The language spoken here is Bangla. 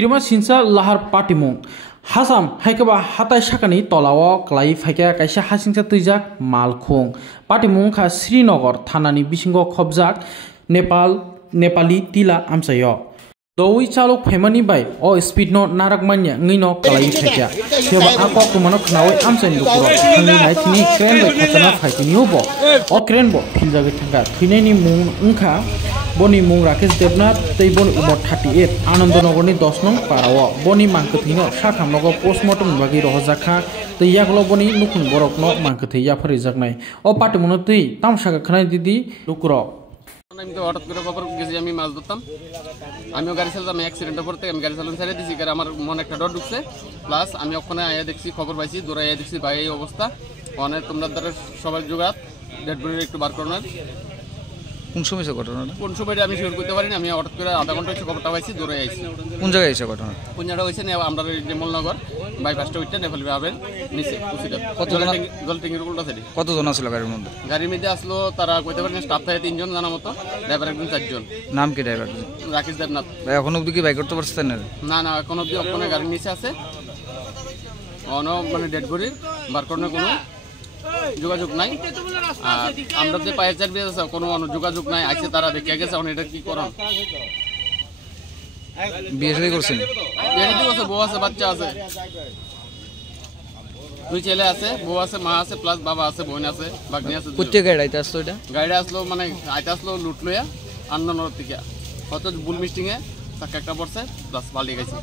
Irma sinsa lahar patimung hasam haikaba hatai sakani tolao klai faika kaisa hasingsa tuijak malkhung patimung kha Srinagar thanani bisingo khobjak Nepali tila amsayo doi chalok phaimani bai o speed no narakmanya ngino klai faika seba akok tumano khnawai amsani dukro thangni naithini kren bai khotana phaitini obo o kren bo philjagi thanga thinaini mung ungkha boni mung Rakesh Devnath tei boni umar 38 Anandanagarni 10 nong parao boni mangkthino sakhamnogo postmortem bagi rohjakha tei yaklo boni nukun borokno mangkthei yapharijaknai o patimungno tei tamsaka khnai didi lukro আমি তো হঠাৎ করে খবর গেছি আমি মাছ ধরতাম আমিও গাড়ি চালাতাম অ্যাক্সিডেন্টের পর থেকে আমি গাড়ি চালানো ছেড়ে দিয়েছি কারণ আমার মনে একটা ডর ঢুকছে প্লাস আমি ওখানে আয়া দেখছি খবর পাইছি দৌড়ে আয়া দেখছি ভাই এই অবস্থা অনেক তোমরা দ্বারা সবাই জোগাড় ডেড বডি একটু বার করানোর কোন সময় ঘটনাটা কোন সময়টা আমি শিওর করতে পারিনি আমি হঠাৎ করে আধা ঘন্টা হচ্ছে খবরটা পাইছি দৌড়ে আইছি কোন জায়গায় এসে ঘটনা কোন জায়গা হয়েছে আমরা নির্মলনগর বাইপাসটা উঠতে নেপাল বিভাগের নিচে জল ট্যাঙ্কির উল্টা সাইডে কতজন আসলো গাড়ির মধ্যে আসলো তারা কইতে পারেন স্টাফ থাকে 3 জন জানা মতো ড্রাইভার একজন 4 জন নাম কি ড্রাইভার রাকেশ দেবনাথ ভাই এখন অবধি কি বাইক করতে পারছেন না এখন অবধি ওখানে গাড়ির নিচে আছে মানে ডেড বডি বার করানোর কোনো যোগাযোগ নাই আর আমরা যে পায়ের চার বেজে আছে কোনো যোগাযোগ নাই আছে তারা দেখে গেছে এখন এটা কি করন বিয়ে শাদী করছেন বউ আছে বাচ্চা আছে 2 ছেলে আছে বউ আছে মা আছে প্লাস বাবা আছে বোন আছে ভাগ্নি আছে কোথা গাড়ি আইতে আসলো এটা গাড়ি আসলো মানে আইতে আসলো লুট লইয়া আন্ননর থেকে কত বুল মিস্টিং এ চাকা একটা পড়ছে প্লাস পালিয়ে গেছে